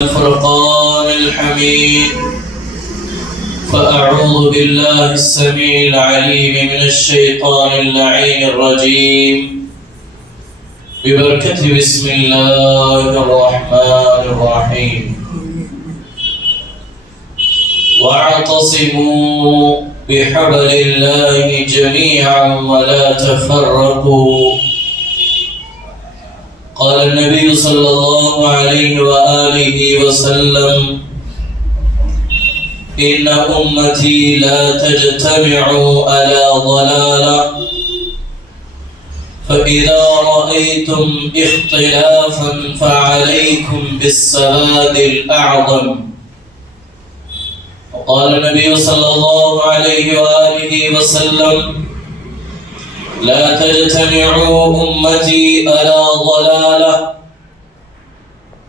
الفرقان الحميد. فأعوذ بالله السميع العليم من الشيطان اللعين الرجيم ببركة بسم الله الرحمن الرحيم. واعتصموا بحبل الله جميعا ولا تفرقوا. قال النبي صلى الله عليه وآله وسلم: إن أمتي لا تجتمع على ضلالة، فإذا رأيتم اختلافا فعليكم بالسواد الأعظم. وقال النبي صلى الله عليه وآله وسلم: لا تجتمع أمتي على ضلالة.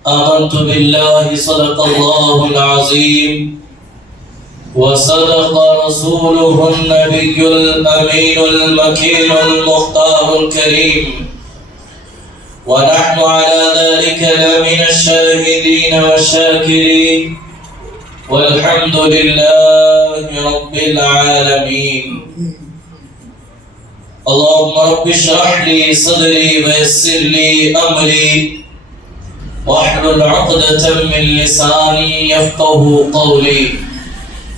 آمنت بالله صدق الله العظيم وصدق رسوله النبي الأمين المكين المختار الكريم، ونحن على ذلك لمن الشاهدين والشاكرين، والحمد لله رب العالمين. اللهم رب اشرح لي صدري ويسر لي أمري واحلل عقدة من لساني يفقه قولي.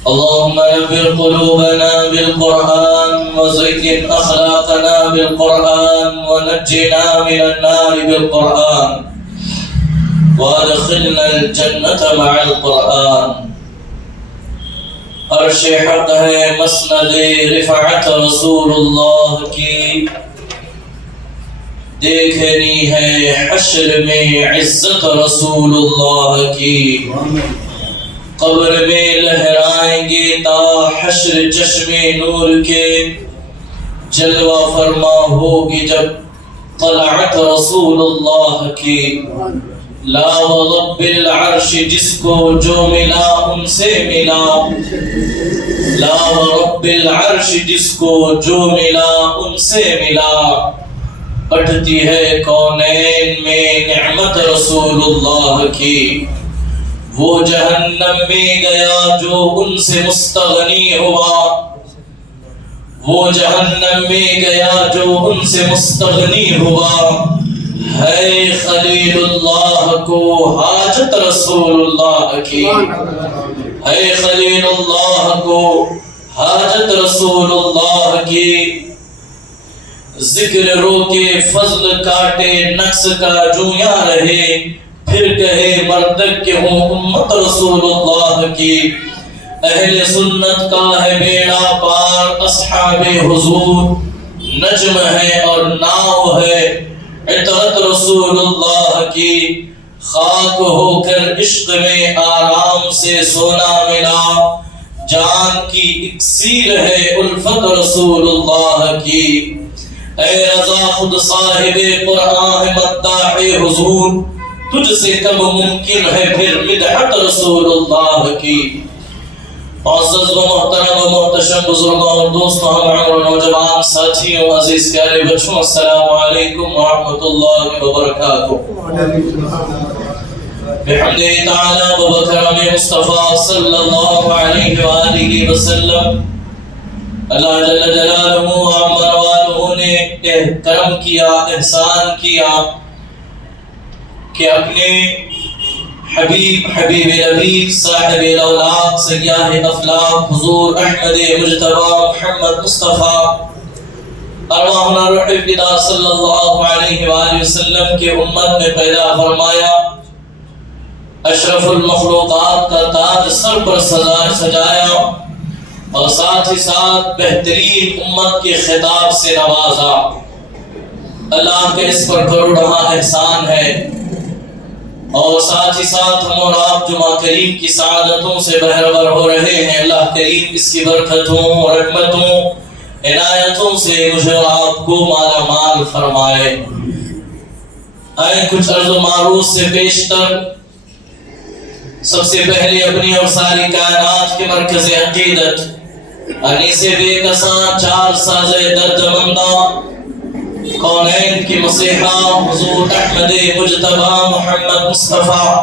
اللهم نبر قلوبنا بالقرآن وزين أخلاقنا بالقرآن ونجنا من النار بالقرآن وادخلنا الجنة مع القرآن. عرش حق ہے مسند رفعت رسول اللہ کی، دیکھنی ہے حشر میں عزت رسول اللہ کی. قبر میں لہرائیں گے تا حشر چشم نور کے، جلوہ فرما ہوگی جب طلعت رسول اللہ کی. لا ورب العرش جس کو جو ملا ان سے ملا، لا ورب العرش جس کو جو ملا ان سے ملا. بٹھتی ہے کونین میں نعمت رسول اللہ کی. وہ جہنم میں گیا جو ان سے مستغنی ہوا، وہ جہنم میں گیا جو ان سے مستغنی ہوا. ہے خلیل اللہ کو حاجت رسول اللہ کی، ہے خلیل اللہ کو حاجت رسول اللہ کی. ذکر روکے فضل کاٹے نقص کا جویاں رہے، پھر کہے مردک کہ ہوں امت رسول اللہ کی. اہل سنت کا ہے بیڑا پار، اصحاب حضور نجم ہے اور ناؤ ہے عطرت رسول اللہ کی. خاک ہو کر عشق میں آرام سے سونا ملا، جان کی اکسیر ہے الفت رسول اللہ کی. اے رضا خود صاحب قرآن مداح حضور، تجھ سے کب ممکن ہے پھر مدحت رسول اللہ کی. معزز و محترم و محتشم بزرگوں اور دوستوں، ہم عمر نوجوان ساتھیوں، عزیز پیارے بچوں، السلام علیکم ورحمۃ اللہ وبرکاتہ. بحمدہ تعالی و بکرم مصطفیٰ صلی اللہ علیہ وآلہ وسلم، اللہ جل جلالہ عمر والہ نے کرم کیا، احسان کیا کہ اپنے حبیب لبیب صاحب الاولاق سیاہ افلاق حضور احمد مجتبی محمد مصطفیٰ ارواحنا روح الفدا صلی اللہ علیہ وآلہ وسلم کے امت میں پیدا فرمایا. اشرف المخلوقات کا تاج سر پر سجایا اور ساتھ ہی ساتھ بہترین امت کے خطاب سے نوازا. اللہ کے اس پر کروڑہ احسان ہے، اور ساتھ ہی ساتھ ہم اور آپ جمعہ کریم کی سعادتوں سے بہرور ہو رہے ہیں. اللہ کریم اس کی برکتوں، رحمتوں، عنایتوں سے مجھے اور آپ کو مالا مال فرمائے. آئیں کچھ عرض و معروض سے پیشتر سب سے پہلے اپنی اور ساری کائنات کے مرکز عقیدت انیس بے کساں چار ساز درد منداں کونین کی مسیحا حضور احمد مجتبی محمد مصطفیٰ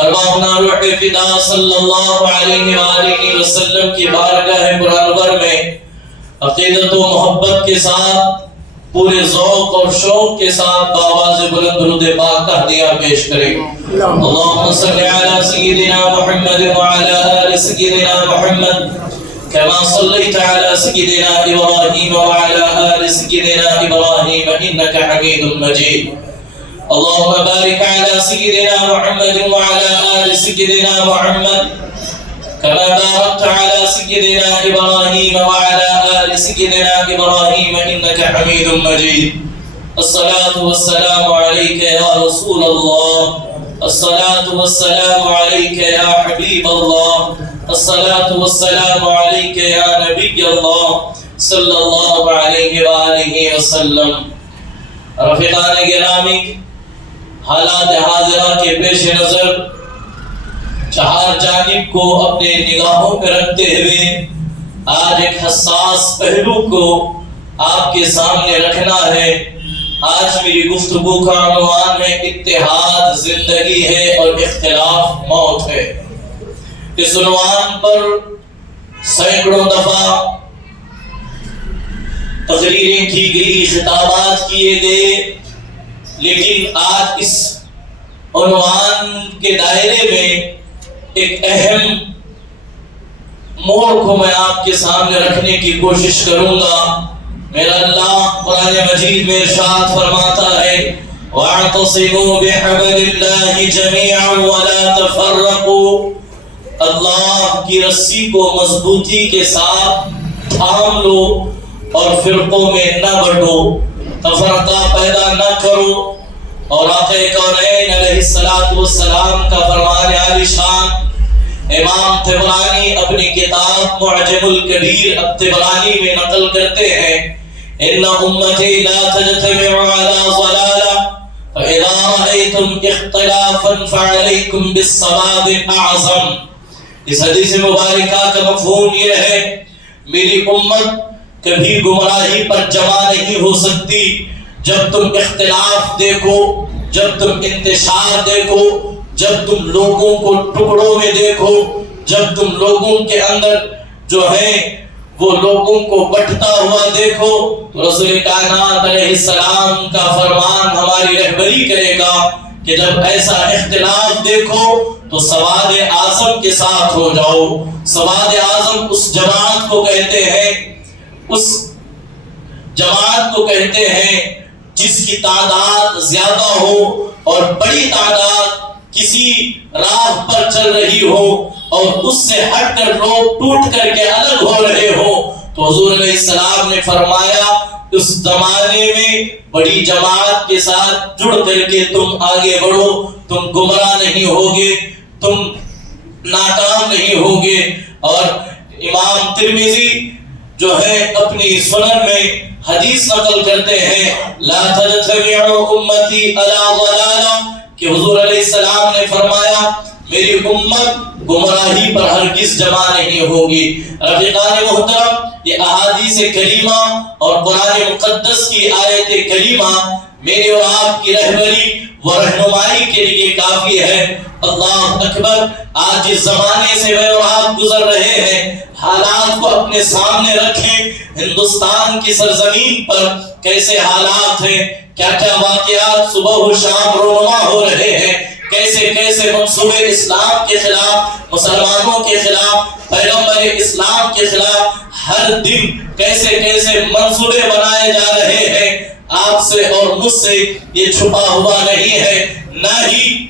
ارواحنا روح فدا صلی اللہ علیہ وآلہ وسلم کی بارگاہ پرانور میں عقیدت و محبت کے ساتھ پورے ذوق اور شوق کے ساتھ بآواز بلند درود پاک کا ہدیہ پیش کریں. اللهم صل على سيدنا محمد وعلى آل سيدنا محمد كما صليت على سيدنا إبراهيم وعلى آل سيدنا إبراهيم إنك حميد مجيد. اللهم بارك على سيدنا محمد وعلى آل سيدنا محمد كما باركت على سيدنا إبراهيم وعلى آل سيدنا إبراهيم إنك حميد مجيد. الصلاة والسلام عليك يا رسول الله، الصلاة والسلام عليك يا حبيب الله، الصلاة والسلام عليك يا نبي الله صلى الله عليه وآله وسلم. رفیقان گرامی، حالات حاضرہ کے پیش نظر چہار جانب کو اپنے نگاہوں پہ رکھتے ہوئے آج ایک حساس پہلو کو آپ کے سامنے رکھنا ہے. آج میری گفتگو کا عنوان ہے اتحاد زندگی ہے اور اختلاف موت ہے. اس عنوان پر سینکڑوں دفعہ تقریریں کی گئی، خطابات کیے گئے، لیکن آج اس عنوان کے دائرے میں ایک اہم موڑ کو میں آپ کے سامنے رکھنے کی کوشش کروں گا. میرا اللہ قرآن مجید میں ارشاد فرماتا ہے وَاعْتَصِمُوا بِحَبْلِ اللَّهِ جَمِيعًا وَلَا تَفَرَّقُوا. اللہ کی رسی کو مضبوطی کے ساتھ تھام لو اور فرقوں میں نہ بٹو، تفرقہ پیدا نہ کرو. اور آقا کونین علیہ السلام کا فرمان عالی شان امام طبرانی اپنی کتاب معجم الکبیر الطبرانی میں نقل کرتے ہیں ان امتی لا تجتمع على ضلالہ فاذا رأيتم اختلافا فعليكم بالصواب الاعظم. اس حدیث مبارکہ کا مفہوم یہ ہے میری امت کبھی گمراہی پر جمع نہیں ہو سکتی جب تم اختلاف دیکھو، جب تم انتشار دیکھو، جب تم لوگوں کو ٹکڑوں میں دیکھو، جب تم لوگوں کے اندر جو ہے وہ لوگوں کو بٹتا ہوا دیکھو. تو رسول کائنات علیہ السلام کا فرمان ہماری رہبری کرے گا کہ جب ایسا اختلاف دیکھو تو سواد اعظم کے ساتھ ہو جاؤ. سواد اعظم اس جماعت کو کہتے ہیں، اس جماعت کو کہتے ہیں جس کی تعداد زیادہ ہو اور بڑی تعداد کسی راہ پر چل رہی ہو اور اس سے ہٹ کر لوگ ٹوٹ کر کے الگ ہو رہے ہو. تو حضور علیہ السلام نے فرمایا اس زمانے میں بڑی جماعت کے ساتھ جڑ کر کے تم آگے بڑھو، تم گمراہ نہیں ہوگے، تم ناکام نہیں ہوگے. اور امام ترمذی جو ہے اپنی سنن میں حدیث نقل کرتے ہیں لا تجتمع امتی علی ضلالہ کہ حضور علیہ السلام نے فرمایا میری امت گمراہی پر ہرگز جمع نہیں ہوگی. رفیقان محترم، یہ احادیث کریمہ اور قرآن مقدس کی آیت کریمہ میرے اور آپ کی رہبری و رہنمائی کے لیے کافی ہے. اللہ اکبر. آج اس زمانے سے میں اور آپ گزر رہے ہیں، حالات کو اپنے سامنے رکھیں. ہندوستان کی سرزمین پر کیسے حالات ہیں، کیا کیا واقعات صبح و شام رونما ہو رہے ہیں، کیسے کیسے منصوبے اسلام کے خلاف، مسلمانوں کے خلاف، پیغمبر اسلام کے خلاف ہر دن کیسے کیسے منصوبے بنائے جا رہے ہیں. آپ سے اور مجھ سے یہ چھپا ہوا نہیں ہے، نہ ہی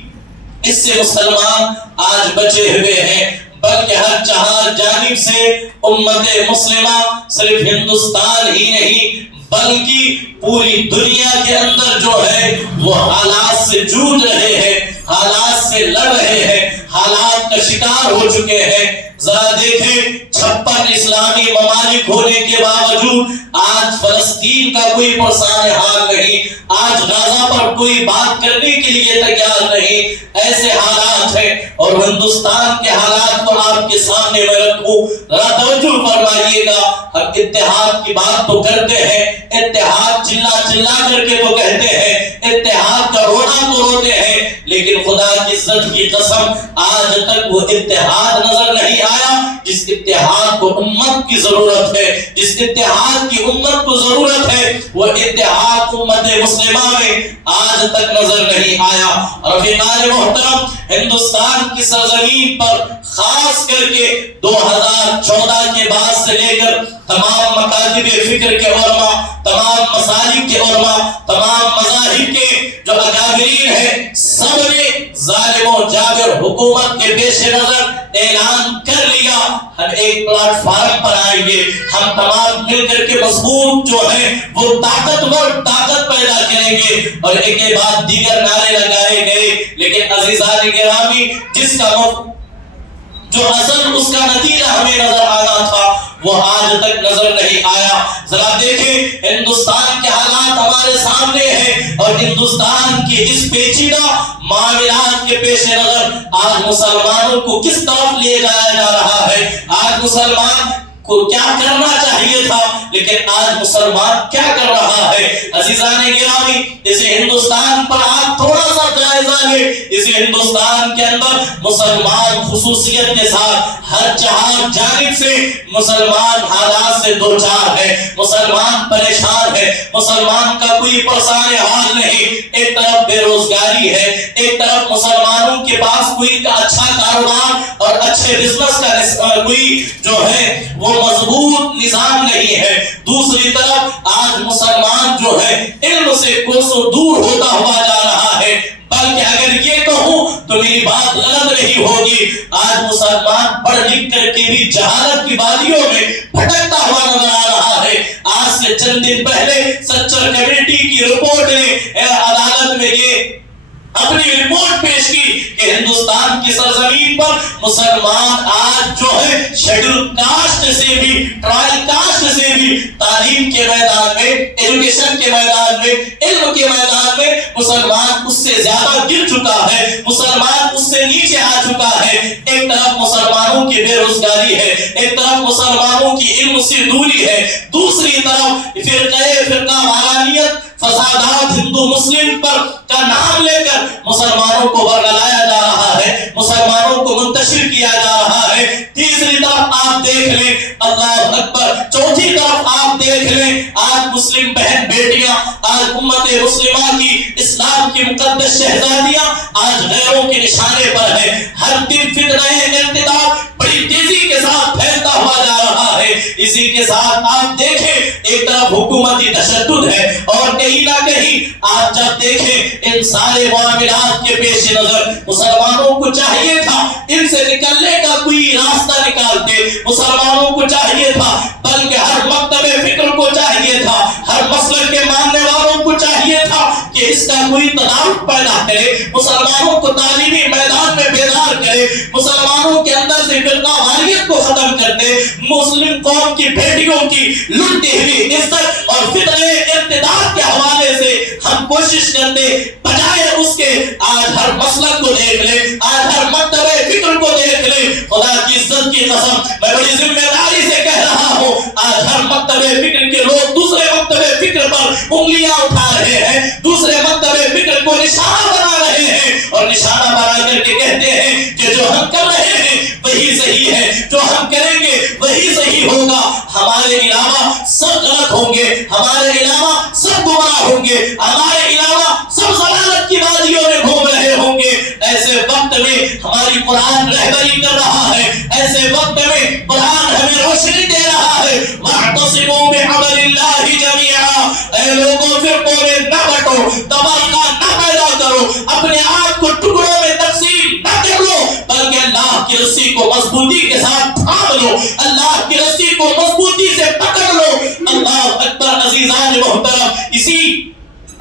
اس سے مسلمان آج بچے ہوئے ہیں، بلکہ ہر چہار جانب سے امت مسلمہ صرف ہندوستان ہی نہیں بلکہ پوری دنیا کے اندر جو ہے وہ حالات سے جوجھ رہے ہیں، حالات سے لڑ رہے ہیں، حالات کا شکار ہو چکے ہیں۔ ذرا دیکھیں 56 اسلامی ممالک ہونے کے باوجود آج فلسطین کا کوئی پرسان حال نہیں، آج غزہ پر کوئی بات کرنے کے لیے تیار نہیں، ایسے حالات ہیں۔ اور ہندوستان کے حالات کو آپ کے سامنے میں رکھوں، ذرا توجہ فرمائیے گا۔ ہم اتحاد کی بات تو کرتے ہیں، اتحاد چلا چلا کر کے تو کہتے ہیں، اتحاد کا رونا تو روتے ہیں، لیکن خدا کی عزت کی قسم آج تک وہ اتحاد نظر نہیں آیا جس اتحاد کو امت کی ضرورت ہے، جس اتحاد کی امت کو ضرورت ہے، وہ اتحاد امت مسلمہ میں آج تک نظر نہیں آیا۔ اور رفیقان محترم، ہندوستان کی سرزمین پر خاص کر کے 2014 کے بعد سے لے کر تمام مکاتب فکر کے علماء، تمام مسالک کے علماء، تمام مذاہب کے جو اکابرین ہیں، سب نے ظالم و جابر حکومت کے پیش نظر اعلان کر لیا، ہم ایک پلیٹ فارم پر آئیں گے، ہم تمام مل کر کے مضبوط جو ہیں وہ طاقت پیدا کریں گے، اور ایک کے بعد دیگر نعرے لگائے گئے۔ لیکن عزیزان گرامی، جس کا جو اصل اس کا نتیجہ ہمیں نظر آنا تھا وہ آج تک نظر نہیں آیا۔ ذرا دیکھیں ہندوستان کے حالات ہمارے سامنے ہیں، اور ہندوستان کی اس پیچیدہ معاملات کے پیش نظر آج مسلمانوں کو کس طرف لے جایا جا رہا ہے، آج مسلمان کو کیا کرنا چاہیے تھا لیکن آج مسلمان کیا کر رہا ہے۔ عزیزان گرامی، اس ہندوستان پر آپ تھوڑا سا جائزہ لیں، اس ہندوستان کے اندر مسلمان خصوصیت کے ساتھ ہر جانب سے مسلمان حالات سے دوچار ہے، مسلمان پریشان ہے، مسلمان کا کوئی پرسان حال نہیں۔ ایک طرف بے روزگاری ہے، ایک طرف مسلمانوں کے پاس کوئی اچھا کاروبار اور اچھے بزنس کا کوئی جو ہے وہ مضبوط نظام نہیں ہے، دوسری طرف آج مسلمان جو ہے علم سے کوسوں دور ہوتا ہوا جا رہا ہے۔ بلکہ اگر یہ کہوں تو میری بات غلط نہیں ہوگی، آج مسلمان پڑھ لکھ کر کے بھی جہالت کی وادیوں میں بھٹکتا ہوا نظر آ رہا ہے۔ آج سے چند دن پہلے سچر کمیٹی کی رپورٹ نے عدالت میں یہ اپنی رپورٹ پیش کی کہ ہندوستان کی سرزمین پر مسلمان آج جو ہے شیڈول کاسٹ سے بھی، ٹرائل کاسٹ سے بھی تعلیم کے میدان میں، ایجوکیشن کے میدان میں، علم کے میدان میں مسلمان اس سے زیادہ گر چکا ہے، مسلمان اس سے نیچے آ چکا ہے۔ ایک طرف مسلمانوں کی بے روزگاری ہے، ایک طرف مسلمانوں کی علم سے دوری ہے، دوسری طرف فرقہ وارانیت، فسادات ہندو مسلم پر کا نام لے کر مسلمانوں کو برگلایا جا رہا ہے، مسلمانوں کو منتشر کیا جا رہا ہے۔ تیسری طرف آپ دیکھ لیں، اللہ اکبر، چوتھی طرف آپ دیکھ لیں، آج مسلم بہن بیٹیاں، آج امت مسلمہ کی اسلام کی مقدس شہزادیاں آج غیروں کے نشانے پر ہے۔ ہر دن فتنہ ارتداد بڑی تیزی کے ساتھ پھیلتا ہوا جا رہا ہے۔ اسی کے ساتھ آپ دیکھیں ایک طرف حکومتی تشدد ہے، اور کہیں نہ کہیں آپ جب دیکھیں ان سارے معاملات کے پیش نظر مسلمانوں کو چاہیے تھا ان سے نکلنے کا کوئی راستہ نکالتے، مسلمانوں کو چاہیے تھا، بلکہ ہر مکتب فکر کو چاہیے تھا، ہر مسلک کے ماننے والوں کو چاہیے تھا کہ اس کا کوئی تدارک پیدا کرے، مسلمانوں کو تعلیمی میدان میں بیدار کرے، مسلمانوں کے اندر سے فرقہ واریت کو ختم کر دے، مسلم قوم کی بیٹیوں کی لٹتی ہوئی عزت اور فتنہ ارتداد کے حوالے سے ہم کوشش کرتے، بجائے اس کے آج ہر مسلک کو دیکھ لے، آج ہر مکتب فکر کو دیکھ لے۔ خدا کی عزت کی قسم میں بڑی ذمہ داری سے کہہ رہا ہوں، آج ہر مکتب فکر کے لوگ دوسرے مکتب فکر پر انگلیاں اٹھا رہے ہیں، دوسرے مکتب فکر کو نشانہ بنا رہے ہیں، اور نشانہ بنا کر کے کہتے ہیں کہ جو ہم کر رہے ہیں وہی صحیح ہے، جو ہم کریں گے وہی صحیح ہوگا، ہمارے علاوہ سب غلط ہوں گے، ہمارے علاوہ سب گمراہ ہوں گے، ہمارے علاوہ سب ضلالت کی وادیوں میں گھوم رہے ہوں گے۔ ایسے وقت میں ہماری قرآن رہبری کر رہا ہے، ایسے وقت میں قرآن ہمیں روشنی دے رہا ہے، وَاعْتَصِمُوا بِحَبْلِ اللَّهِ جَمِيعًا، اے لوگوں فرقوں میں نہ بٹو، تفرقہ نہ پیدا کرو، اپنے آپ کو ٹکڑوں میں تقسیم نہ کر لو، بلکہ اللہ کی رسی کو مضبوطی کے ساتھ تھام لو، اللہ کی رسی کو مضبوطی سے پکڑ لو۔ اللہ اکبر، عزیزان محترم، اسی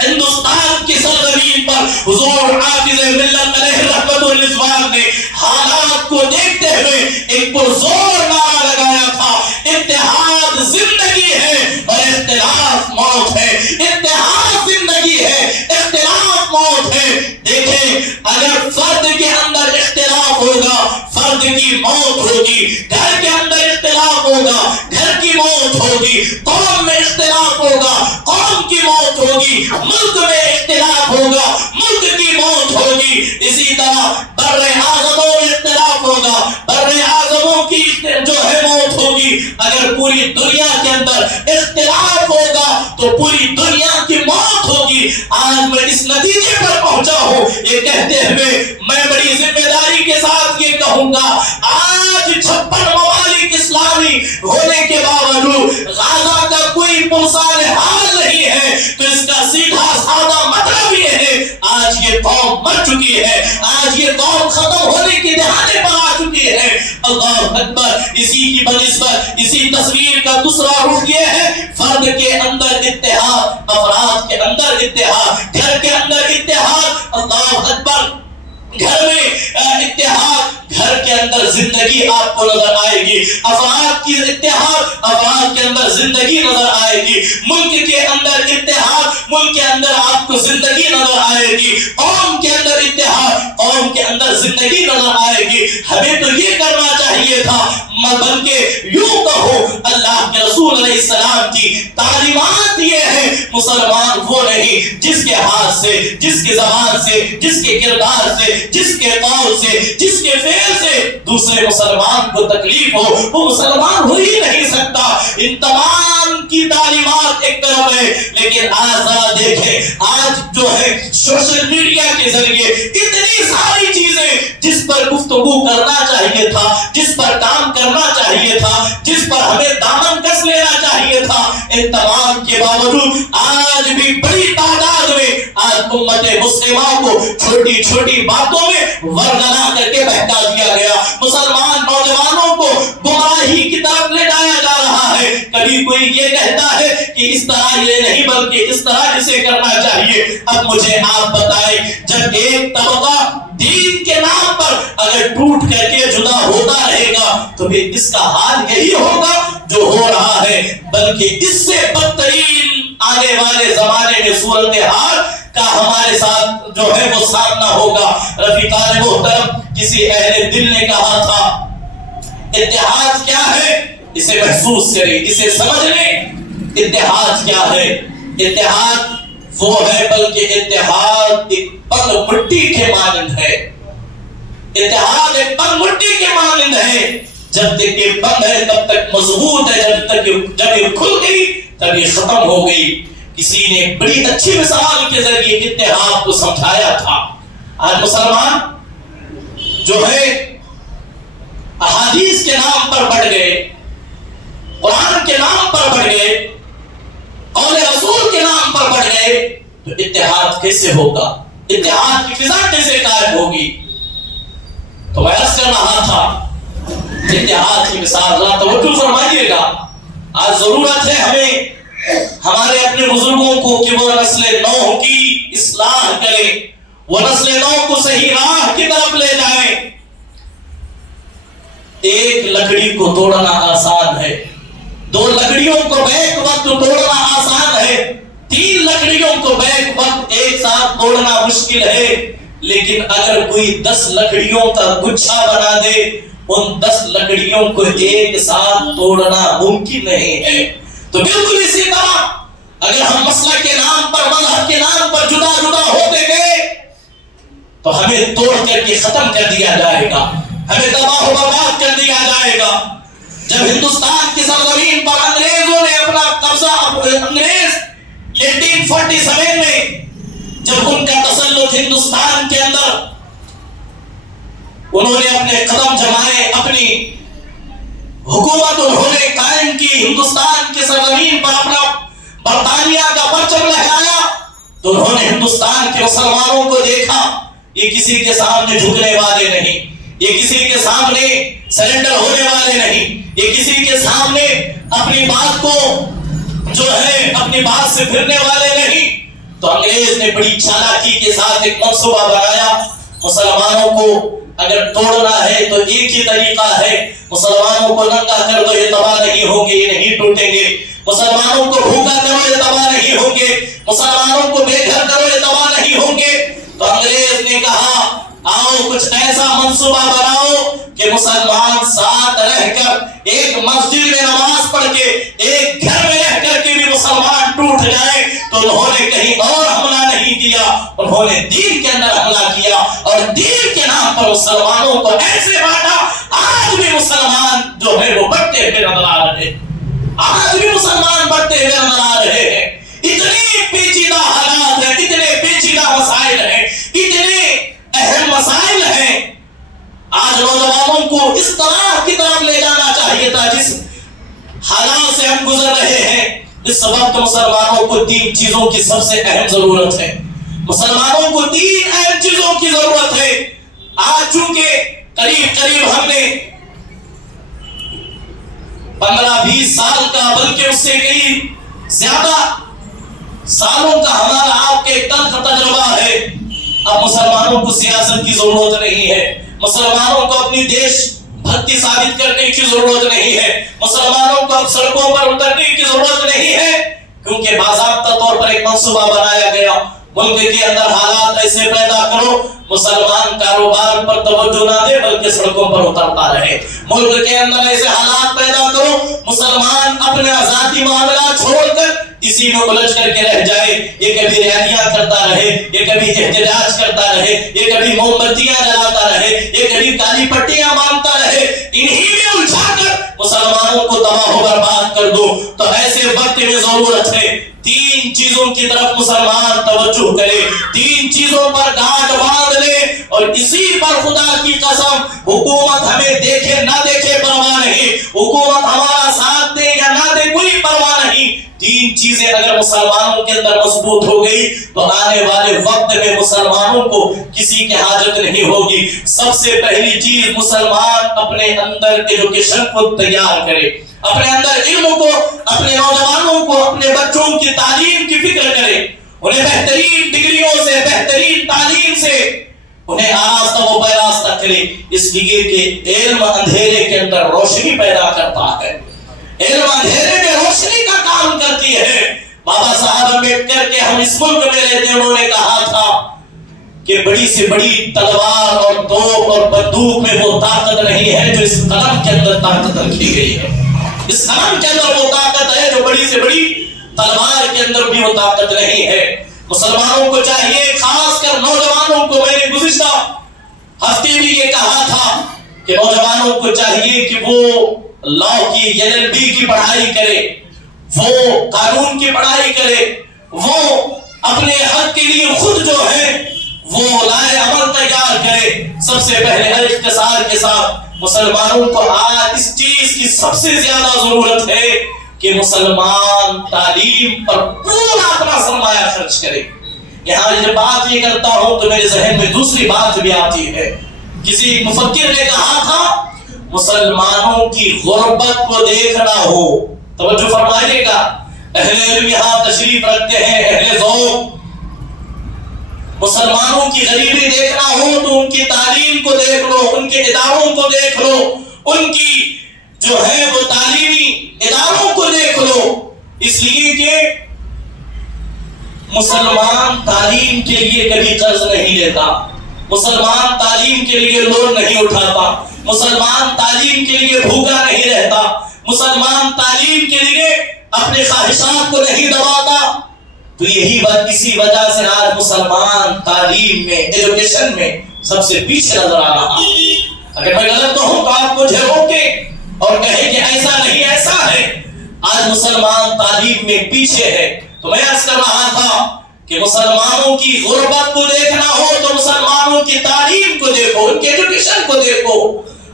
ہندوستان کی سرزمین پر حضور حافظ ملت علیہ رحمت الرضوان نے حالات کو دیکھتے ہوئے ایک پرزور نعرہ لگایا تھا، اتحاد زندگی ہے اور اختلاف موت ہے، اتحاد زندگی ہے، اختلاف موت ہے۔ دیکھیں اگر فرد کے اندر اختلاف ہوگا فرد کی موت ہوگی، گھر کے اندر اختلاف ہوگا گھر کی موت ہوگی، قوم میں اختلاف ہوگا قوم کی موت ہوگی، ملک میں اختلاف ہوگا ملک کی موت ہوگی۔ اسی طرح بر اعظموں میں اختلاف ہوگا بر اعظموں کی جو ہے موت ہوگی۔ اگر پوری دنیا کے اندر اختلاف ہوگا تو پوری دنیا کی موت ہوگی۔ آج میں اس نتیجے پر پہنچا ہوں یہ کہتے ہوئے میں بڑی ذمہ داری کے ساتھ یہ کہوں گا، آج 56 ممالک اسلامی ہونے کے باوجود غزہ کا کوئی پرسان حال نہیں ہے، تو اس کا سیدھا سادہ مطلب یہ ہے آج یہ قوم مر چکی ہے، آج یہ قوم ختم ہونے کی دہانے پر آ چکی ہے۔ اللہ اکبر۔ اسی کی بنسبت اسی تصویر کا دوسرا رخ یہ ہے، فرد کے اندر اتحاد، افراد کے اندر اتحاد، گھر کے اندر اتحاد۔ اللہ اکبر۔ گھر میں اتحاد، گھر کے اندر زندگی آپ کو نظر آئے گی، افراد کی اتحاد، افراد کے اندر زندگی نظر آئے گی، ملک کے اندر اتحاد، ملک کے اندر آپ کو زندگی نظر آئے گی، قوم کے اندر اتحاد، قوم کے اندر زندگی نظر آئے گی۔ ہمیں تو یہ کرنا چاہیے تھا، بلکہ یوں کہو اللہ کے رسول علیہ السلام کی تعلیمات یہ ہے، مسلمان وہ نہیں جس کے ہاتھ سے، جس کی زبان سے، جس کے کردار سے، جس کے قول سے، جس کے فعل سے دوسرے مسلمان کو تکلیف ہو، وہ مسلمان ہو ہی نہیں سکتا۔ ان تمام کی تعلیمات ایک طرف ہے، لیکن آج ذرا دیکھیں، آج جو ہے سوشل میڈیا کے ذریعے اتنی ساری چیزیں جس پر گفتگو کرنا چاہیے تھا، جس پر کام کرنا چاہیے تھا، جس پر ہمیں دامن کس لینا چاہیے تھا، ان تمام کے باوجود آج بھی بڑی تعداد میں آج امت مسلمہ کو چھوٹی چھوٹی باتوں میں ورگلا کر کے بہکا دیا گیا، مسلمان نوجوانوں کو گمراہی کی طرف لے جایا جا رہا ہے۔ کبھی کوئی یہ کہتا ہے کہ اس طرح یہ نہیں بلکہ اس طرح اسے کرنا چاہیے۔ اب مجھے آپ بتائیں، جب ایک طبقہ دین کے نام پر اگر ٹوٹ کر کے جدا ہوتا رہے گا تو پھر اس کا حال یہی ہوگا جو ہو رہا ہے، بلکہ اس سے بدترین آنے والے زمانے میں صورتحال کا ہمارے ساتھ جو ہے وہ سامنا ہوگا۔ رفیقان محترم، کسی اہل دل نے کہا تھا اتحاد کیا ہے، اسے محسوس کریں، اسے سمجھ لیں۔ اتحاد کیا ہے؟ اتحاد وہ ہے، بلکہ اتحاد ایک پگ مٹی کے مانند ہے، اتحاد ایک پگ مٹی کے مانند ہے۔ جب تک یہ پگ ہے تب تک مضبوط ہے، جب یہ کھل گئی تب یہ ختم ہو گئی۔ کسی نے بڑی اچھی مثال کے ذریعے اتحاد کو سمجھایا تھا۔ آج مسلمان جو ہے احادیث کے نام پر بڑھ گئے، قرآن کے نام پر بڑھ گئے، قول رسول کے نام پر بڑھ گئے، تو اتحاد کیسے ہوگا؟ اتحاد کی فضا کیسے قائم ہوگی؟ تو میں عرض کر رہا تھا اتحاد کی مثال ذرا توجہ فرمائیے گا۔ آج ضرورت ہے ہمیں ہمارے اپنے بزرگوں کو کہ وہ نسل نو کی اصلاح کریں، وہ نسل نو کو صحیح راہ کی طرف لے جائیں۔ ایک لکڑی کو توڑنا آسان ہے، 2 لکڑیوں کو بیک وقت توڑنا آسان ہے، 3 لکڑیوں کو بیک وقت ایک ساتھ توڑنا مشکل ہے، لیکن اگر کوئی 10 لکڑیوں کا گچھا بنا دے ان 10 لکڑیوں کو ایک ساتھ توڑنا ممکن نہیں ہے۔ تو بالکل اسی طرح اگر ہم مسلک کے نام پر، مذہب کے نام پر جدا جدا ہوتے گئے تو ہمیں توڑ کر کے ختم کر دیا جائے گا، ہمیں تباہ و برباد کر دیا جائے گا۔ جب ہندوستان کی سرزمین پر انگریزوں نے اپنا قبضہ، انگریز 1847 میں جب ان کا تسلط ہندوستان کے اندر، انہوں نے اپنے قدم جمائے، اپنی حکومت انہوں نے قائم کی، ہندوستان کی سرزمین پر اپنا برطانیہ کا پرچم لہرایا، تو انہوں نے ہندوستان کے مسلمانوں کو دیکھا یہ کسی کے سامنے جھکنے والے نہیں، یہ کسی کے سامنے سرنڈر ہونے والے نہیں، یہ کسی کے سامنے اپنی بات کو جو ہے اپنی بات سے پھرنے والے نہیں۔ تو انگریز نے بڑی چالاکی کے ساتھ ایک منصوبہ بنایا، مسلمانوں کو اگر توڑنا ہے تو ایک ہی طریقہ ہے، مسلمانوں کو ننگا کر دو یہ تباہ نہیں ہوں گے، یہ نہیں ٹوٹیں گے، مسلمانوں کو بھوکا کرو یہ تباہ نہیں ہوں گے، مسلمانوں کو بے گھر کرو یہ تباہ نہیں ہوں گے۔ تو انگریز نے کہا آؤ کچھ ایسا منصوبہ بناؤ کہ مسلمان ساتھ رہ کر ایک مسجد میں نماز پڑھ کے ایک گھر میں رہ کر کے بھی مسلمان ٹوٹ جائے۔ تو انہوں نے کہیں اور حملہ نہیں کیا، انہوں نے دین کے اندر حملہ کیا اور دین کے نام پر مسلمانوں کو ایسے بانٹا، آج بھی مسلمان جو ہے وہ بڑھتے ہوئے نظر آ رہے ہیں، آج بھی مسلمان بڑھتے ہوئے نظر آ رہے ہیں۔ اتنے پیچیدہ حالات ہیں، اتنے پیچیدہ مسائل ہیں، اتنے اہم مسائل ہیں، آج نوجوانوں کو اس طرح کی طرف لے جانا چاہیے تھا جس حالات سے ہم گزر رہے ہیں۔ اس وقت مسلمانوں کو 3 چیزوں کی سب سے اہم ضرورت ہے، مسلمانوں کو 3 اہم چیزوں کی ضرورت ہے۔ آج چونکہ قریب ہم نے 15-20 سال کا بلکہ اس سے کئی زیادہ سالوں کا ہمارا آپ کے تلخ تجربہ ہے، اب مسلمانوں کو سیاست کی ضرورت نہیں ہے، مسلمانوں کو اپنی دیش بھکتی ثابت کرنے کی ضرورت نہیں ہے، مسلمانوں کو اب سڑکوں پر اترنے کی ضرورت نہیں ہے، کیونکہ باضابطہ طور پر ایک منصوبہ بنایا گیا، ملک کے اندر حالات ایسے پیدا کرو مسلمان کاروبار پر توجہ نہ دے بلکہ سڑکوں پر اترتا رہے، ملک کے اندر ایسے حالات پیدا کرو مسلمان اپنے ذاتی معاملات چھوڑ کر اسی میں الجھ کر کے رہ جائے، یہ کبھی ریلیاں کرتا رہے، یہ کبھی احتجاج کرتا رہے، یہ کبھی موم بتیاں جلاتا رہے، یہ کبھی کالی پٹیاں باندھتا رہے، انہی میں الجھا کر مسلمانوں کو تباہ و برباد کر دو۔ تو ایسے وقت میں ضرورت ہے 3 چیزوں کی طرف مسلمان توجہ کرے، 3 چیزوں پر گانٹھ باندھ لے، اور اسی پر خدا کی قسم حکومت ہمیں دیکھے نہ دیکھے پرواہ نہیں، حکومت ہمارا ساتھ دے یا نہ دے کوئی پرواہ نہیں، 3 چیزیں اگر مسلمانوں کے اندر مضبوط ہو گئی تو آنے والے وقت میں مسلمانوں کو کسی کی حاجت نہیں ہوگی۔ سب سے پہلی چیز مسلمان اپنے اندر ایجوکیشن کو تیار کرے، اپنے اندر علم کو، اپنے نوجوانوں کو اپنے بچوں کی تعلیم کی فکر کرے، انہیں بہترین ڈگریوں سے بہترین تعلیم سے انہیں آراستہ و پیراستہ کرے، اس لیے کہ علم اندھیرے کے اندر روشنی پیدا کرتا ہے، علم اندھیرے میں روشنی کا کام کرتی ہے۔ بابا صاحب امبیڈکر کے ہم اس ملک میں رہتے ہیں، انہوں نے کہا تھا کہ بڑی سے بڑی تلوار اور توپ اور بندوق میں وہ طاقت نہیں ہے جو اس قلم کے اندر طاقت رکھی گئی ہے، اس قلم کے اندر وہ طاقت ہے جو بڑی سے بڑی تلوار کے اندر بھی وہ طاقت نہیں ہے۔ مسلمانوں کو چاہیے، خاص کر نوجوانوں کو، میں نے گزشتہ ہفتے بھی یہ کہا تھا کہ نوجوانوں کو چاہیے کہ وہ لاء کی LLB کی پڑھائی کرے، وہ قانون کی پڑھائی کرے، وہ اپنے حق کے لیے خود جو ہے وہ لائے عمل تیار کرے۔ سب سے پہلے اختصار کے ساتھ مسلمانوں کو آج اس چیز کی سب سے زیادہ ضرورت ہے کہ مسلمان تعلیم پر پورا اپنا سرمایہ خرچ کرے۔ یہاں جب بات یہ کرتا ہوں تو میرے ذہن میں دوسری بات بھی آتی ہے، کسی مفکر نے کہا تھا مسلمانوں کی غربت کو دیکھنا ہو، توجہ فرمائیے گا، اہل علم یہاں تشریف رکھتے ہیں، اہل ذوق، مسلمانوں کی غریبی دیکھنا ہو تو ان کی تعلیم کو دیکھ لو، ان کے اداروں کو دیکھ لو، ان کی جو ہے وہ تعلیمی اداروں کو دیکھ لو، اس لیے کہ مسلمان تعلیم کے لیے کبھی قرض نہیں لیتا، مسلمان تعلیم کے لیے لون نہیں اٹھاتا، مسلمان تعلیم کے لیے بھوکا نہیں رہتا، مسلمان تعلیم کے لیے اپنے خواہشات کو نہیں دباتا۔ تو یہی بات اسی وجہ سے آج مسلمان تعلیم میں، ایجوکیشن میں سب سے پیچھے نظر آ رہا ہے۔ اگر میں غلط ہوں تو آپ مجھے روکیں اور کہیں کہ ایسا نہیں ایسا ہے، آج مسلمان تعلیم میں پیچھے ہے۔ تو میں عرض کر رہا تھا کہ مسلمانوں کی غربت کو دیکھنا ہو تو مسلمانوں کی تعلیم کو دیکھو، ان کے ایجوکیشن کو دیکھو۔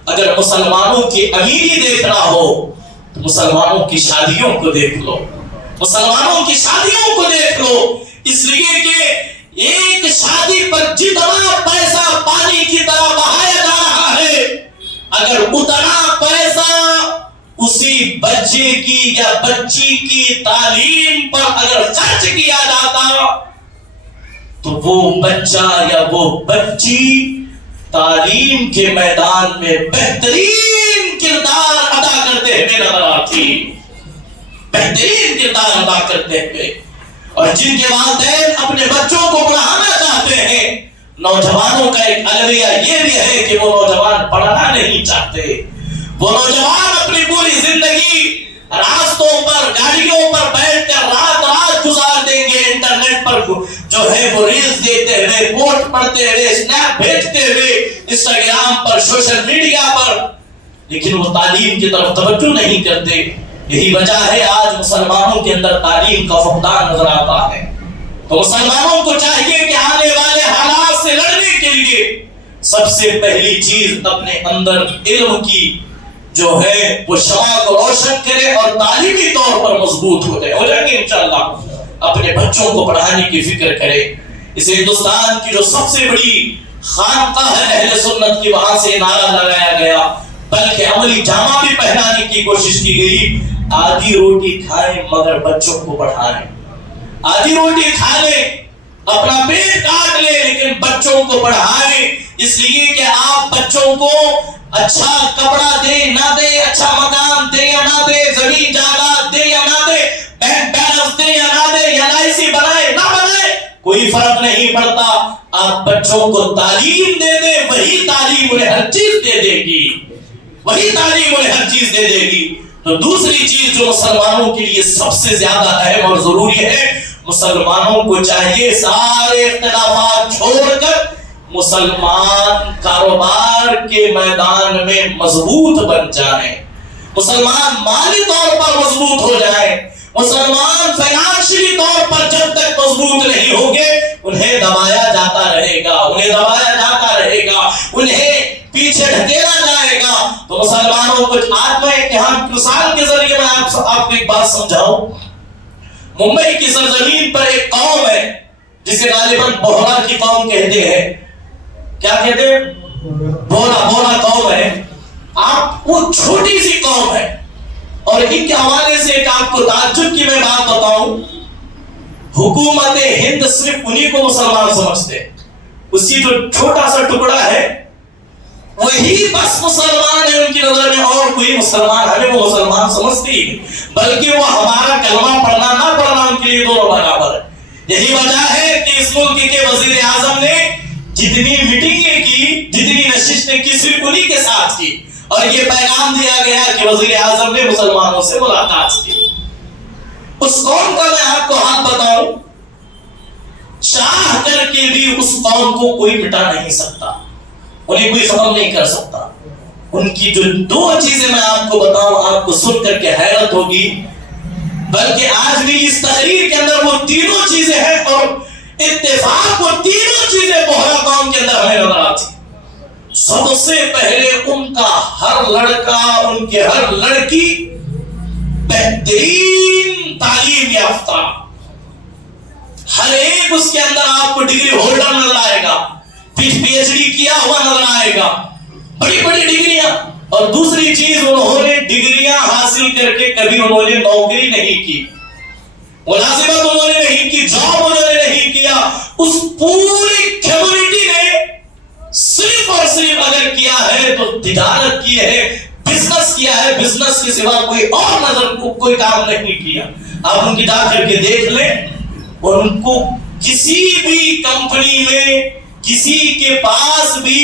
اگر مسلمانوں کی امیری دیکھنا ہو تو مسلمانوں کی شادیوں کو دیکھ لو، مسلمانوں کی شادیوں کو دیکھ لو، اس لیے کہ ایک شادی پر جتنا پیسہ پانی کی طرح بہایا جا رہا ہے، اگر اتنا پیسہ اسی بچے کی یا بچی کی تعلیم پر اگر خرچ کیا جاتا تو وہ بچہ یا وہ بچی تعلیم کے میدان میں بہترین کردار ادا کرتے ہوئے نظر آتی، بہترین کردار ادا کرتے ہوئے. اور جن کے والدین اپنے بچوں کو پڑھانا چاہتے ہیں، نوجوانوں کا ایک المیہ یہ بھی ہے کہ وہ نوجوان پڑھنا نہیں چاہتے. وہ نوجوان اپنی پوری زندگی راستوں پر گاڑیوں پر بیٹھ کر رات رات گزار دیں گے، انٹرنیٹ پر جو ہے وہ ریلز دیکھتے ہوئے، پوسٹ پڑھتے ہوئے، سنیپ بھیجتے ہوئے، انسٹاگرام پر، سوشل میڈیا پر، لیکن وہ تعلیم کی طرف توجہ نہیں کرتے. یہی وجہ ہے آج مسلمانوں کے اندر تعلیم کا فقدان نظر آتا ہے. تو مسلمانوں کو چاہیے کہ آنے والے حالات سے لڑنے کے لیے سب سے پہلی چیز اپنے اندر علم کی جو ہے وہ شمع کو روشن کرے اور تعلیمی طور پر مضبوط ہو جائیں گے انشاءاللہ. اپنے بچوں کو پڑھانے کی فکر کرے. اس ہندوستان کی جو سب سے بڑی خانقاہ ہے اہل سنت کی، وہاں سے نعرہ لگایا گیا، بلکہ عملی جامہ بھی پہنانے کی کوشش کی گئی، آدھی روٹی کھائیں مگر بچوں کو پڑھائیں. آدھی روٹی کھا لیں، اپنا پیٹ کاٹ لیں، لیکن بچوں کو پڑھائیں. اس لیے کہ آپ بچوں کو اچھا کپڑا دے نہ دے، اچھا مکان دے یا نہ دے، زمین جائیداد دے یا نہ دے، بینک بیلنس دے یا نہ دے، LIC بنائے نہ بنائے، کوئی فرق نہیں پڑتا. آپ بچوں کو تعلیم دے دیں، وہی تعلیم انہیں ہر چیز دے دے گی، وہی تعلیم انہیں ہر چیز دے دے گی. تو دوسری چیز جو مسلمانوں کے لیے سب سے زیادہ اہم اور ضروری ہے، مسلمانوں کو چاہیے سارے اختلافات چھوڑ کر مسلمان کاروبار کے میدان میں مضبوط بن جائیں، مسلمان مالی طور پر مضبوط ہو جائیں. مسلمان فائنانشلی طور پر جب تک مضبوط نہیں ہوں گے انہیں دبایا جاتا رہے گا، انہیں دبایا جاتا رہے گا، انہیں پیچھے ڈھکیلا جائے گا. تو مسلمانوں کو آج میں ایک مثال کے ذریعے میں آپ کو ایک بات سمجھاؤں. ممبئی کی سرزمین پر ایک قوم ہے جسے غالباً بوہرا کی قوم کہتے ہیں. کیا کہتے ہیں؟ بوہرا قوم ہے. آپ وہ چھوٹی سی قوم ہے اور ان کے حوالے سے ایک آپ کو تعجب کی میں بات بتاؤں. حکومت ہند صرف انہی کو مسلمان سمجھتے، اسی جو چھوٹا سا ٹکڑا ہے وہی بس مسلمان ہے ان کی نظر میں، اور کوئی مسلمان ہمیں وہ مسلمان سمجھتی ہی نہیں، بلکہ وہ ہمارا کلمہ پڑھنا نہ پڑھنا ان کے لیے دونوں برابر ہے. یہی وجہ ہے کہ اس ملک کے وزیر اعظم نے جتنی میٹنگیں کی، جتنی نشستیں کی، صرف انہی کے ساتھ کی، اور یہ پیغام دیا گیا کہ وزیر اعظم نے مسلمانوں سے ملاقات کی. اس قوم کا میں آپ کو حال بتاؤں، چاہ کر کے بھی اس قوم کو کوئی مٹا نہیں سکتا، انہیں کوئی ختم نہیں کر سکتا. ان کی جو دو چیزیں میں آپ کو بتاؤں، آپ کو سن کر کے حیرت ہوگی، بلکہ آج بھی اس تحریر کے اندر وہ تینوں چیزیں ہیں، اور اتفاق وہ تینوں چیزیں بوہرا قوم کے اندر ہمیں نظر آتی. سب سے پہلے ان کا ہر لڑکا، ان کی ہر لڑکی بہترین تعلیم یافتہ، ہر ایک اس کے اندر آپ کو ڈگری ہولڈر نظر آئے گا، PhD کیا ہوا نظر آئے گا، بڑی بڑی ڈگریاں. اور دوسری چیز، انہوں نے ڈگریاں حاصل کر کے کبھی انہوں نے نوکری نہیں کی، ملازمت انہوں نے نہیں کی، جاب انہوں نے نہیں کیا. اس پوری کمیونٹی نے صرف اور صرف اگر کیا ہے تو تجارت کی ہے، بزنس کیا ہے، بزنس کے سوا کوئی اور نظر کوئی کام نہیں کیا. آپ ان کی جا کر کے دیکھ لیں، اور ان کو کسی بھی کمپنی میں کسی کے پاس بھی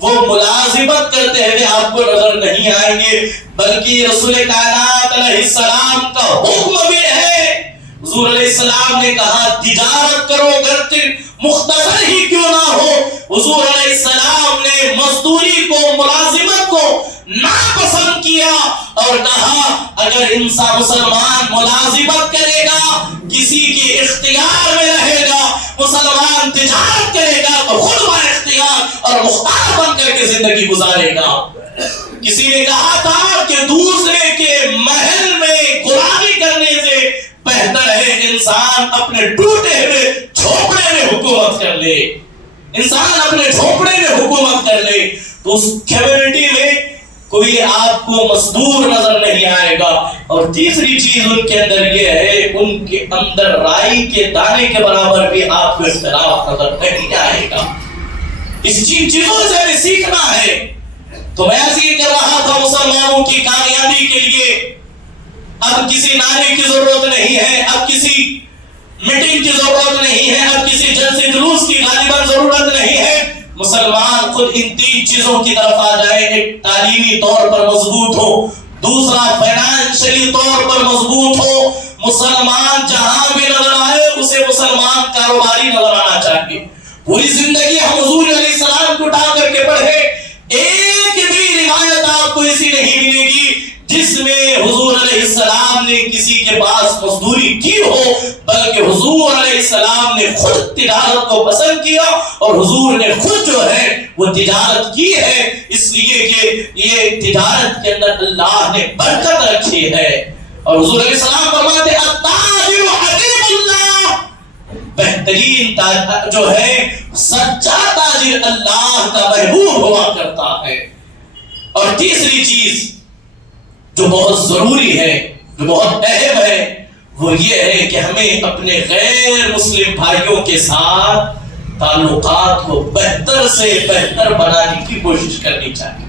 وہ ملازمت کرتے ہوئے آپ کو نظر نہیں آئیں گے، بلکہ رسول کائنات علیہ السلام کا حکم بھی ہے. حضور علیہ السلام نے کہا تجارت کرو گرچہ مختصر ہی کیوں نہ ہو. حضور علیہ السلام نے مزدوری کو، ملازمت کو ناپسند کیا اور کہا اگر انسان مسلمان ملازمت کرے گا، کسی کے اختیار میں رہے گا، مسلمان تجارت کرے گا تو خود با اختیار اور مختار بن کر کے زندگی گزارے گا. کسی نے کہا تھا کہ دوسرے کے محل میں غلامی کرنے سے بہتر ہے انسان اپنے ٹوٹے ہوئے جھونپڑے میں حکومت کر لے، انسان اپنے جھونپڑے میں حکومت کر لے. تو اس کمیونٹی میں کوئی آپ کو مزدور نظر نہیں آئے گا. اور تیسری چیز ان کے اندر یہ ہے، ان کے اندر رائی کے دانے کے برابر بھی آپ کو اختلاف نظر نہیں آئے گا. اس چیزوں سے ہمیں سیکھنا ہے. تو میں عرض کر رہا تھا مسلمانوں کی کامیابی کے لیے اب کسی نعرے کی ضرورت نہیں ہے، اب کسی میٹنگ کی ضرورت نہیں ہے، اب کسی جلسے جلوس کی غالباً ضرورت نہیں ہے. مسلمان خود ان تین چیزوں کی طرف آ جائے. ایک تعلیمی طور پر مضبوط ہو، دوسرا فائنانشلی طور پر مضبوط ہو. مسلمان جہاں بھی نظر آئے اسے مسلمان کاروباری نظر آنا چاہیے. پوری زندگی ہم حضور علیہ السلام کو اٹھا کر کے پڑھے، ایک بھی روایت آپ کو ایسی نہیں ملے گی جس میں حضور علیہ السلام نے کسی کے پاس مزدوری کی ہو، بلکہ حضور علیہ السلام نے خود تجارت کو پسند کیا اور حضور نے خود جو ہے وہ تجارت کی ہے، اس لیے کہ یہ تجارت کے اندر اللہ نے برکت رکھی ہے. اور حضور علیہ السلام فرماتے ہیں التاجر حبیب اللہ، بہترین تاجر جو ہے سچا تاجر اللہ کا محبوب ہوا کرتا ہے. اور تیسری چیز جو بہت ضروری ہے، جو بہت اہم ہے، وہ یہ ہے کہ ہمیں اپنے غیر مسلم بھائیوں کے ساتھ تعلقات کو بہتر سے بہتر بنانے کی کوشش کرنی چاہیے.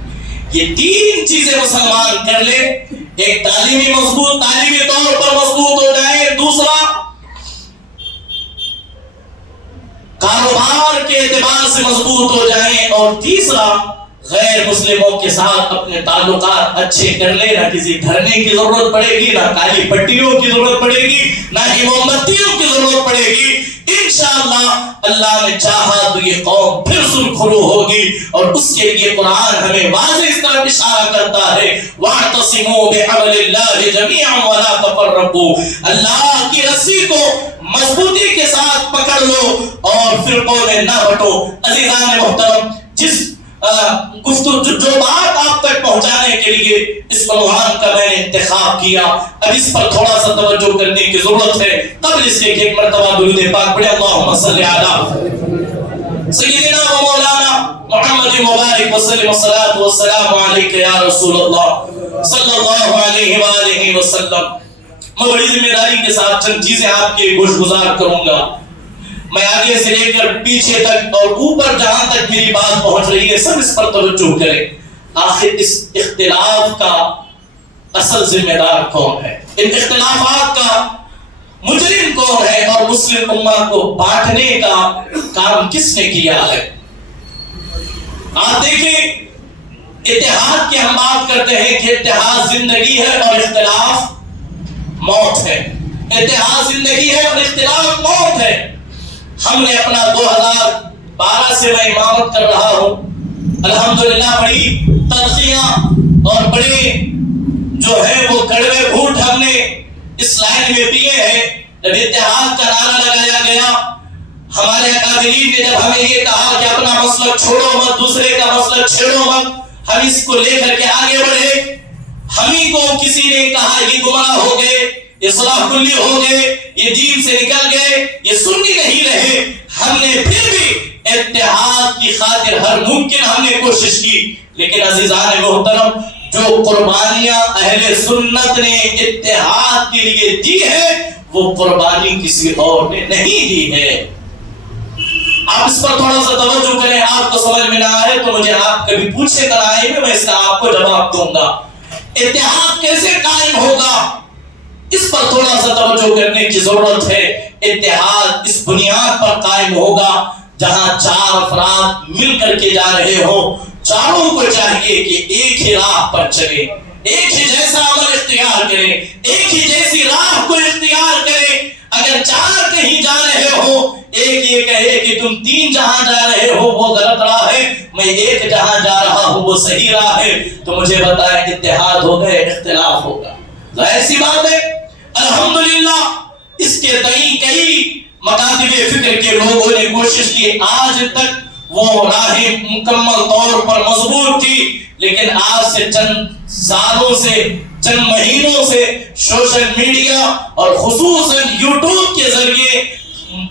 یہ تین چیزیں مسلمان کر لے، ایک تعلیمی طور پر مضبوط ہو جائے، دوسرا کاروبار کے اعتبار سے مضبوط ہو جائیں، اور تیسرا غیر مسلموں کے ساتھ اپنے تعلقات اچھے کر لے. نہ کسی دھرنے کی ضرورت پڑے گی، نہ کالی پٹیوں کی ضرورت پڑے گی، نہ ہی موم بتیوں کی ضرورت پڑے گی. انشاءاللہ اللہ نے چاہا تو یہ قوم پھر سرخرو ہوگی. اور اس کے لیے قرآن ہمیں واضح اس طرح اشارہ کرتا ہے وَاعْتَصِمُوا بِحَبْلِ اللَّهِ جَمِيعًا وَلَا تَفَرَّقُوا، اللہ کی رسی کو مضبوطی کے ساتھ پکڑ لو اور فرقوں میں نہ بٹو. عزیزان محترم، جس جو بات آپ تک پہنچانے کے لیے اس عنوان کا میں نے انتخاب کیا، اب اس پر تھوڑا سا توجہ کرنے کی ضرورت ہے. قبل اس کے ایک مرتبہ درود پاک پڑھیں. اللہم صلی علی سیدنا و مولانا محمد مبارک وسلم الصلاۃ والسلام علیک یا رسول اللہ صلی اللہ علیہ وآلہ وسلم. میں بڑی ذمہ داری کے ساتھ چند چیزیں آپ کے گوش گزار کروں گا. میں آگے سے لے کر پیچھے تک اور اوپر جہاں تک میری بات پہنچ رہی ہے سب اس پر توجہ کریں. آخر اس اختلاف کا اصل ذمہ دار کون ہے؟ ان اختلافات کا مجرم کون ہے؟ اور مسلم امہ کو بانٹنے کا کام کس نے کیا ہے؟ آپ دیکھیں، اتحاد کی ہم بات کرتے ہیں کہ اتحاد زندگی ہے اور اختلاف موت ہے. اتحاد زندگی ہے اور اختلاف موت ہے. ہم نے اپنا 2012 سے میں امامت کر رہا ہوں، الحمدللہ بڑی تلخیاں اور بڑے جو ہے وہ کڑوے گھونٹ ہم نے اس لائن میں پیے ہیں. جب اتحاد کا نعرہ لگایا گیا، ہمارے اکابرین نے جب ہمیں یہ کہا کہ اپنا مسلک چھوڑو مت، دوسرے کا مسلک چھیڑو مت، ہم اس کو لے کر کے آگے بڑھے. ہمیں کو کسی نے کہا یہ گمراہ ہو گئے، اصلاح کلی ہو گئے، یہ دین سے نکل گئے، یہ سنی نہیں رہے. ہم نے پھر بھی اتحاد کی خاطر ہر ممکن ہم نے کوشش کی. لیکن عزیزان محترم، جو قربانیاں اہل سنت نے اتحاد کے لیے دی ہے وہ قربانی کسی اور نے نہیں دی ہے. آپ اس پر تھوڑا سا توجہ کریں. آپ کو سمجھ میں نہ آئے تو مجھے آپ کبھی پوچھے کر آئے گا، میں اس کا آپ کو جواب دوں گا. اتحاد کیسے قائم ہوگا اس پر تھوڑا سا توجہ کرنے کی ضرورت ہے. اتحاد اس بنیاد پر قائم ہوگا جہاں چار افراد مل کر کے جا رہے ہوں. چاروں کو چاہیے کہ ایک ہی راہ پر چلیں، ایک ہی جیسا عمل اختیار کریں، ایک ہی جیسی راہ کو اختیار کریں. اگر چار کہیں جا رہے ہو، ایک یہ کہے کہ تم تین جہاں جا رہے ہو وہ غلط راہ ہے، میں ایک جہاں جا رہا ہوں وہ صحیح راہ ہے، تو مجھے بتائیں اتحاد ہوگا یا اختلاف ہوگا؟ ظاہر سی بات ہے. الحمدللہ اس کے کئی مکاتب فکر کے لوگوں نے کوشش کی. آج تک وہ راہ مکمل طور پر مضبوط تھی، لیکن آج سے چند سالوں سے، چند مہینوں سے سوشل میڈیا اور خصوصاً یوٹیوب کے ذریعے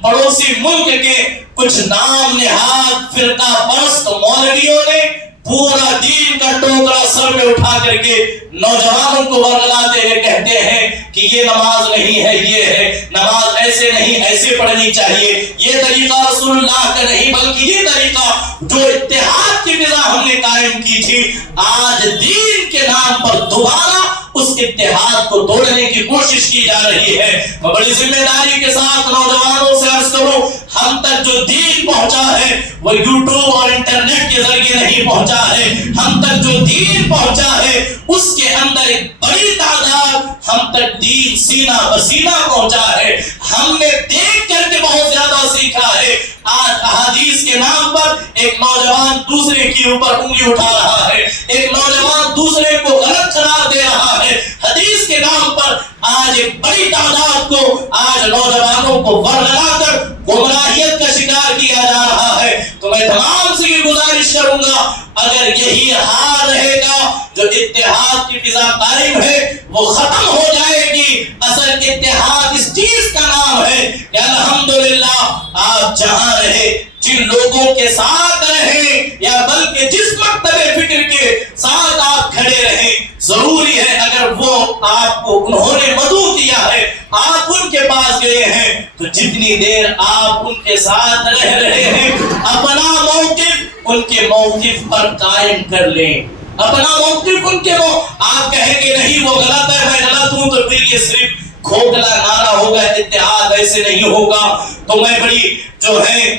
پڑوسی ملک کے کچھ نام نہاد فرقہ پرست مولویوں نے پورا دین کا ٹوکرا سر میں اٹھا کر کے نوجوانوں کو ورگلاتے ہوئے کہتے ہیں کہ یہ نماز نہیں ہے، یہ ہے نماز ایسے نہیں ایسے پڑھنی چاہیے، یہ طریقہ رسول اللہ کا نہیں بلکہ یہ طریقہ جو اتحاد کی فضا ہم نے قائم کی تھی، آج دین کے نام پر دوبارہ اس اتحاد کو توڑنے کی کوشش کی جا رہی ہے۔ میں بڑی ذمہ داری کے ساتھ نوجوانوں سے عرض کروں، ہم تک جو دین پہنچا ہے وہ یوٹیوب اور انٹرنیٹ کے ذریعے نہیں پہنچا ہے، ہم تک جو دین پہنچا ہے اس کے اندر ایک بڑی تعداد ہم تک دین سینہ بسینہ پہنچا ہے، ہم نے دیکھ کر کے بہت زیادہ سیکھا ہے۔ آج احادیث کے نام پر ایک نوجوان دوسرے کے اوپر انگلی اٹھا رہا ہے، ایک نوجوان دوسرے کو غلط قرار دے رہا ہے، حدیث کے نام پر آج ایک بڑی تعداد کو آج نوجوانوں کو ورگلا کر گمراہیت کا شکار کیا جا رہا ہے۔ تو میں تمام سے یہ گزارش کروں گا، اگر یہی حال رہے گا جو اتحاد کی فضا قائم ہے وہ ختم ہو جائے گی۔ اصل اتحاد اس چیز کا نام ہے کہ الحمدللہ آپ جہاں رہے، جن لوگوں کے ساتھ رہیں یا بلکہ جس مکتب فکر کے ساتھ آپ کھڑے رہیں، ضروری ہے اگر وہ آپ کو انہوں نے مدعو کیا ہے، آپ ان کے پاس گئے ہیں، تو جتنی دیر آپ ان کے ساتھ رہ رہے ہیں اپنا موقف ان کے موقف پر قائم کر لیں، اپنا موقف ان کے آپ کہیں گے نہیں وہ غلط ہے میں غلط ہوں، تو پھر یہ صرف کھوکھلا نعرہ ہوگا، اتحاد ایسے نہیں ہوگا۔ تو میں بڑی جو ہے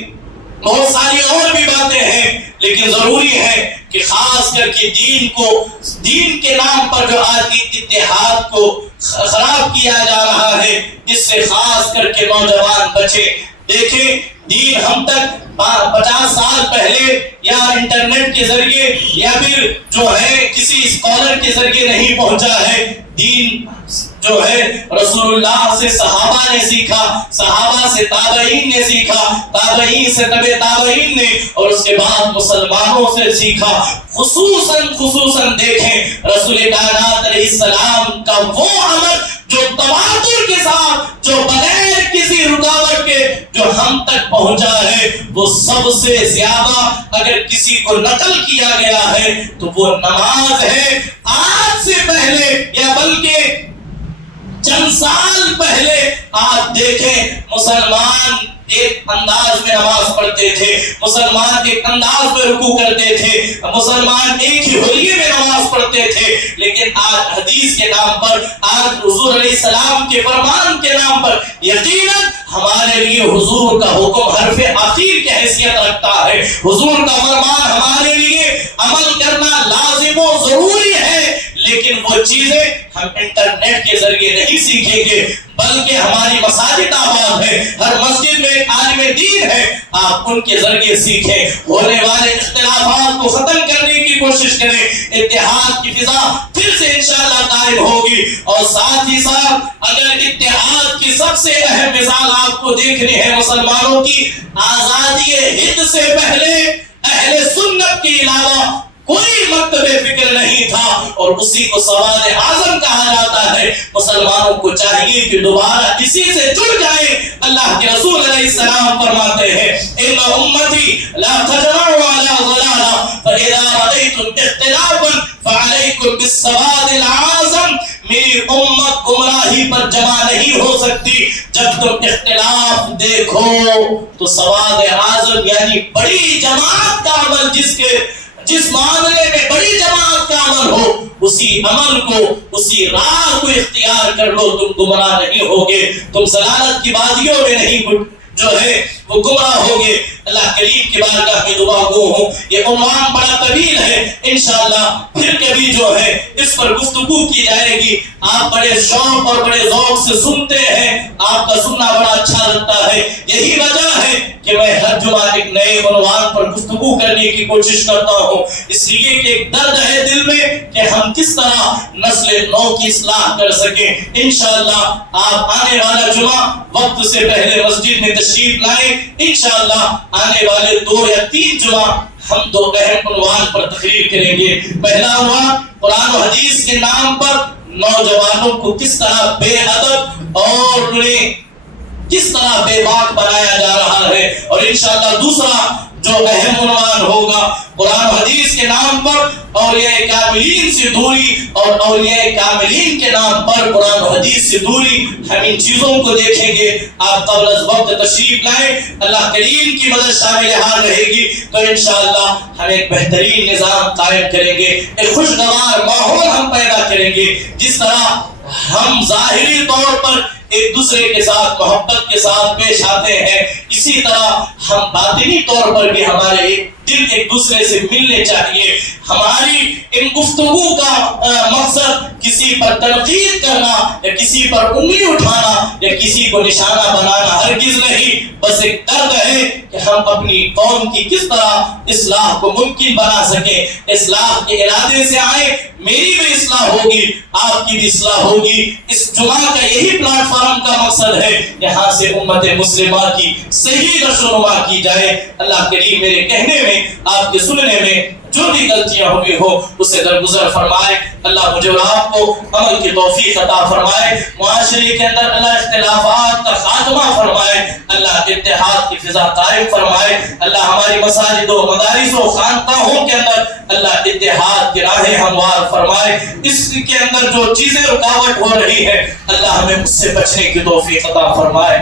بہت ساری اور بھی باتیں ہیں، لیکن ضروری ہے کہ خاص کر کے دین کے نام پر جو آج اتحاد کو خراب کیا جا رہا ہے، اس سے خاص کر کے نوجوان بچے۔ دیکھیں دین ہم تک 50 سال پہلے یا انٹرنیٹ کے ذریعے یا پھر جو ہے کسی اسکالر کے ذریعے نہیں پہنچا ہے، دین جو ہے رسول اللہ سے صحابہ نے سیکھا، صحابہ سے تابعین نے سیکھا، تابعین سے تبع تابعین نے، اور اس کے بعد مسلمانوں سے سیکھا۔ خصوصاً دیکھیں رسول کائنات علیہ السلام کا وہ عمل جو تواتر کے ساتھ، جو بغیر کسی رکاوٹ کے جو ہم تک پہنچا ہے، وہ سب سے زیادہ اگر کسی کو نقل کیا گیا ہے تو وہ نماز ہے۔ آج سے پہلے یا بلکہ چند سال پہلے آپ دیکھیں مسلمان ایک انداز میں نماز پڑھتے تھے، مسلمان ایک انداز میں رکوع کرتے تھے، مسلمان ایک ہی حلیے میں نماز پڑھتے تھے، لیکن آج حدیث کے نام پر، آج حضور علیہ السلام کے فرمان کے نام پر یقیناً ہمارے لیے حضور کا حکم حرف آخر کی حیثیت رکھتا ہے، حضور کا فرمان ہمارے لیے عمل کرنا لازم و ضروری ہے، لیکن وہ چیزیں ہم انٹرنیٹ کے ذریعے نہیں سیکھیں گے، بلکہ ہماری مساجد آباد ہے، ہر مسجد میں ایک عالم دین ہے، آپ ان کے ذریعے سیکھیں، ہونے والے اختلافات کو ختم کرنے کی کوشش کریں، اتحاد کی فضا پھر سے انشاءاللہ قائم ہوگی۔ اور ساتھ ہی ساتھ اگر اتحاد کی سب سے اہم مثال آپ کو دیکھنی ہے مسلمانوں کی، آزادی ہند سے پہلے اہل سنت کے علاوہ کوئی مکتب فکر نہیں تھا، اور اسی کو سواد اعظم کہا جاتا ہے۔ مسلمانوں کو چاہیے کہ دوبارہ اسی سے جڑ جائیں۔ اللہ کے رسول علیہ السلام فرماتے ہیں ان امتی لا تجمعوا على ضلالہ فاذا رأيتم اختلافا فعليكم بالسواد الاعظم، میری امت گمراہی پر جمع نہیں ہو سکتی جب تم اختلاف دیکھو تو سواد اعظم یعنی بڑی جماعت کا عمل، جس معاملے میں بڑی جماعت کا عمل ہو، اسی عمل کو، اسی راہ کو اختیار کر لو، تم گمراہ نہیں ہوگے، تم ضلالت کی وادیوں میں نہیں جو ہے وہ گمراہ ہوگے۔ اللہ کریم کی بارگاہ میں دعا گو ہوں، یہ عنوان بڑا طویل ہے، انشاءاللہ پھر کبھی جو ہے اس پر گفتگو کی جائے گی۔ آپ بڑے شوق اور بڑے ذوق سے سنتے ہیں، آپ کا سننا بڑا اچھا لگتا ہے، یہی وجہ ہے کہ میں ہر جمعہ ایک نئے عنوان پر گفتگو کرنے کی کوشش کرتا ہوں، اس لیے کہ ایک درد ہے دل میں کہ ہم کس طرح نسل نو کی اصلاح کر سکیں۔ انشاءاللہ آپ آنے والا جمعہ وقت سے پہلے مسجد میں تشریف لائیں، انشاءاللہ آنے والے 2 یا 3 جمعہ ہم 2 اہم عنوان پر تقریر کریں گے۔ پہلا عنوان قرآن و حدیث کے نام پر نوجوانوں کو کس طرح بے ادب اور انہیں کس طرح بے باک بنایا جا رہا ہے، اور انشاءاللہ دوسرا جو اہم عنوان ہوگا قرآن حدیث کے نام پر اولیاء کاملین سے دوری اور اولیاء کاملین کے نام پر قرآن حدیث سے دوری، ہم ان چیزوں کو دیکھیں گے۔ آپ قبل از وقت تشریف لائیں، اللہ کریم کی مدد شامل حال رہے گی تو انشاءاللہ ہم ایک بہترین نظام قائم کریں گے، ایک خوشگوار ماحول ہم پیدا کریں گے۔ جس طرح ہم ظاہری طور پر ایک دوسرے کے ساتھ محبت کے ساتھ پیش آتے ہیں، اسی طرح ہم باطنی طور پر بھی ہمارے دل ایک دوسرے سے ملنے چاہیے۔ ہماری ان گفتگو کا مقصد کسی پر تنقید کرنا یا کسی پر انگلی اٹھانا یا کسی کو نشانہ بنانا ہرگز نہیں، بس ایک درد ہے کہ ہم اپنی قوم کی کس طرح اصلاح کو ممکن بنا سکیں۔ اصلاح کے ارادے سے آئے، میری بھی اصلاح ہوگی، آپ کی بھی اصلاح ہوگی۔ اس جمعہ کا یہی پلیٹ فارم کا مقصد ہے، یہاں سے امت مسلمہ کی صحیح رہنما کی جائے۔ اللہ کریم میرے کہنے میں، آپ کے سننے میں جو بھی غلطیاں ہوئی ہو اسے درگزر فرمائے۔ اللہ مجھے اور آپ کو عمل کی توفیق عطا فرمائے۔ معاشرے کے اندر اللہ اختلافات کا خاتمہ فرمائے، اللہ اتحاد کی فضا قائم فرمائے۔ اللہ ہماری مساجد و مدارس و خانقاہوں کے اندر اللہ اتحاد کی راہیں ہموار فرمائے۔ اس کے اندر جو چیزیں رکاوٹ ہو رہی ہے اللہ ہمیں اس سے بچنے کی توفیق عطا فرمائے۔